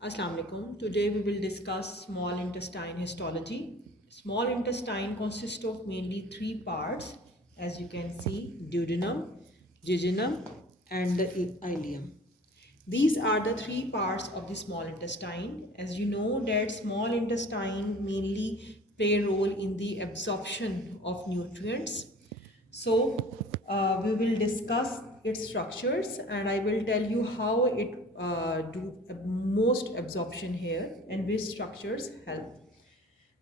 Assalamu alaikum. Today we will discuss small intestine histology. Small intestine consists of mainly three parts, as you can see: duodenum, jejunum, and the ileum. These are the three parts of the small intestine. As you know that small intestine mainly play a role in the absorption of nutrients. So we will discuss its structures and I will tell you how it do most absorption here and which structures help.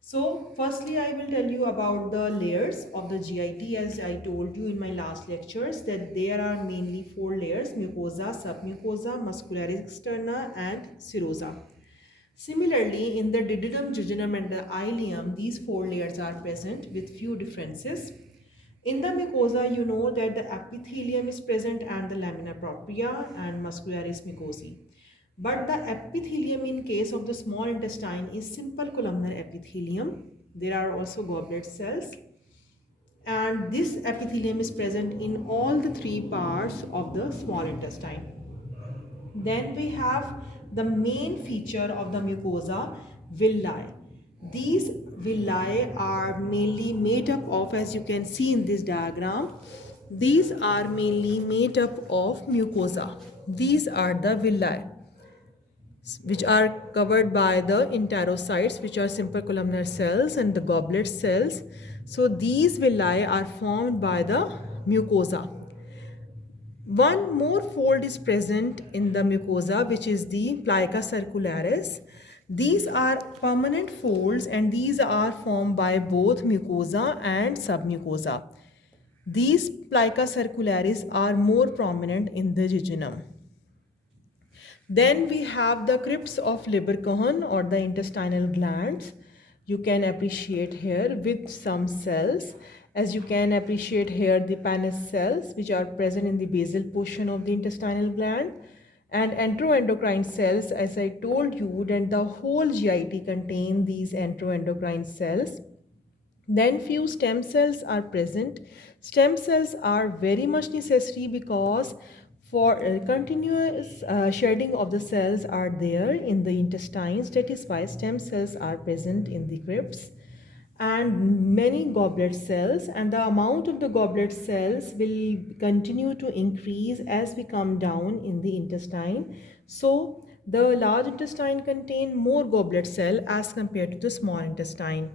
So firstly, I will tell you about the layers of the GIT. As I told you in my last lectures that there are mainly four layers: mucosa, submucosa, muscularis externa and serosa. Similarly, in the duodenum, jejunum and the ileum, these four layers are present with few differences. In the mucosa, you know that the epithelium is present and the lamina propria and muscularis mucosae. But the epithelium in case of the small intestine is simple columnar epithelium. There are also goblet cells, and this epithelium is present in all the three parts of the small intestine. Then we have the main feature of the mucosa, villi. These villi are mainly made up of, as you can see in this diagram, these are mainly made up of mucosa. These are the villi, which are covered by the enterocytes, which are simple columnar cells, and the goblet cells. So these villi are formed by the mucosa. One more fold is present in the mucosa, which is the plica circularis. These are permanent folds and these are formed by both mucosa and submucosa. These plica circularis are more prominent in the jejunum. Then we have the crypts of Lieberkühn or the intestinal glands. You can appreciate here with some cells. As you can appreciate here, the Paneth cells which are present in the basal portion of the intestinal gland, and enteroendocrine cells. As I told you that the whole GIT contain these enteroendocrine cells. Then few stem cells are present. Stem cells are very much necessary because for continuous shedding of the cells are there in the intestines. That is why stem cells are present in the crypts, and many goblet cells, and the amount of the goblet cells will continue to increase as we come down in the intestine. So the large intestine contain more goblet cell as compared to the small intestine.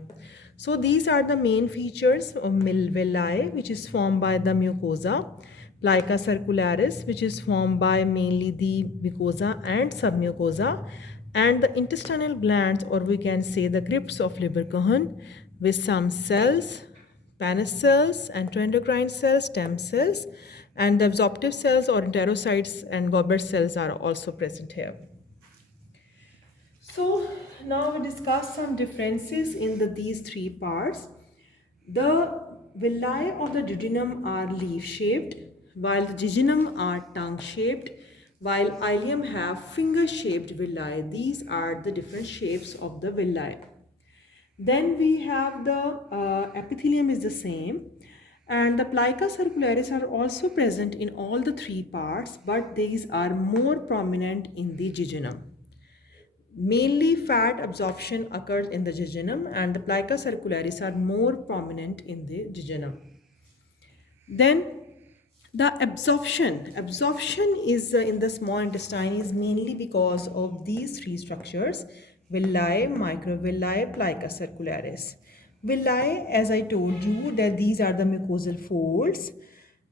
So these are the main features of villi, which is formed by the mucosa, plica circularis, which is formed by mainly the mucosa and submucosa, and the intestinal glands, or we can say the crypts of Lieberkühn, with some cells, Paneth cells, enteroendocrine cells, stem cells, and the absorptive cells or enterocytes and goblet cells are also present here. So now we discuss some differences in these three parts. The villi of the duodenum are leaf-shaped, while the jejunum are tongue-shaped, while ileum have finger-shaped villi. These are the different shapes of the villi. Then we have the epithelium is the same, and the plica circularis are also present in all the three parts, but these are more prominent in the jejunum. Mainly fat absorption occurs in the jejunum and the plica circularis are more prominent in the jejunum. Then the absorption is in the small intestine is mainly because of these three structures: villi, microvilli, plica circularis. Villi, as I told you, that these are the mucosal folds,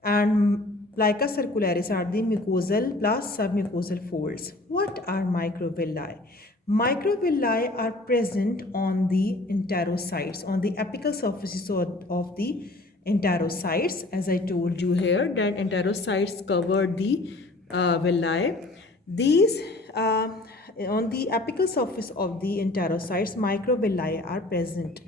and plica circularis are the mucosal plus submucosal folds. What are microvilli? Microvilli are present on the enterocytes, on the apical surfaces of the enterocytes. As I told you here, that enterocytes cover the villi. These on the apical surface of the enterocytes, microvilli are present.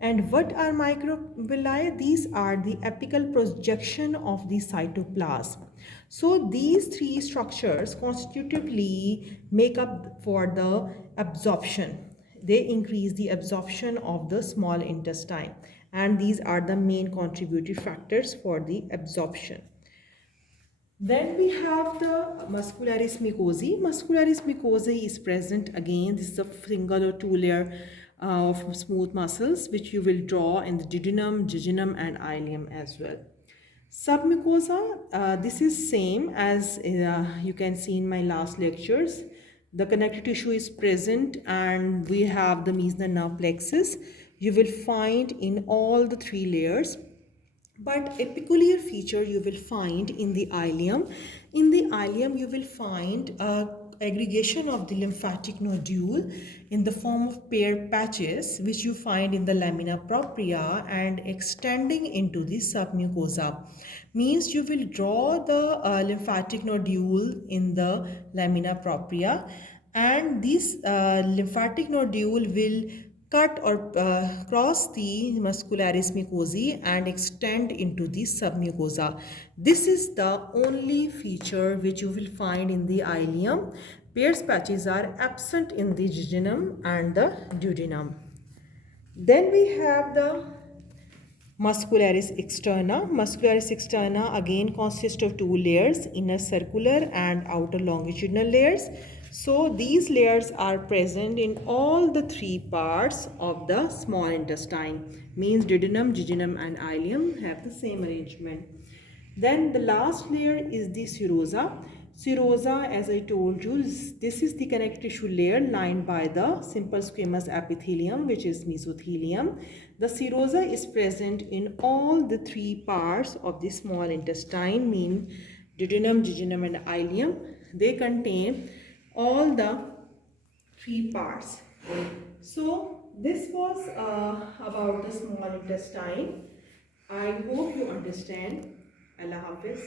And what are microvilli? These are the apical projection of the cytoplasm. So these three structures constitutively make up for the absorption. They increase the absorption of the small intestine, and these are the main contributory factors for the absorption. Then we have the muscularis mucosae. Muscularis mucosae is present again. This is a single or two layer of smooth muscles which you will draw in the duodenum, jejunum and ileum as well. Submucosa, this is same as you can see in my last lectures. The connective tissue is present and we have the mediastinal nerve plexus. You will find in all the three layers. But a peculiar feature you will find in the ileum. In the ileum, you will find aggregation of the lymphatic nodule in the form of pair patches, which you find in the lamina propria and extending into the submucosa. Means you will draw the lymphatic nodule in the lamina propria, and this lymphatic nodule will cut or cross the muscularis mucosae and extend into the submucosa. This is the only feature which you will find in the ileum. Pairs patches are absent in the jejunum and the duodenum. Then we have the muscularis externa. Muscularis externa again consists of two layers, inner circular and outer longitudinal layers. So these layers are present in all the three parts of the small intestine. Means duodenum, jejunum and ileum have the same arrangement. Then the last layer is the serosa. Serosa, as I told you, this is the connective tissue layer lined by the simple squamous epithelium, which is mesothelium. The serosa is present in all the three parts of the small intestine, meaning duodenum, jejunum and ileum. They contain all the three parts. So this was about the small intestine. I hope you understand. Allah Hafiz.